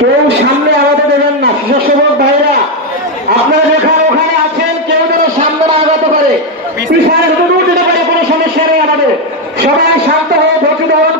কেউ সামনে আগাতে দেবেন না। স্বেচ্ছাসেবক ভাইরা আপনারা যেখানে ওখানে আছেন কেউ যেন সামনে না আগাতে পারে, পিছনে যেতে পারে, কোনো সমস্যা নেই। আমাদের সবাই শান্ত হয়ে ধৈর্য ধারণ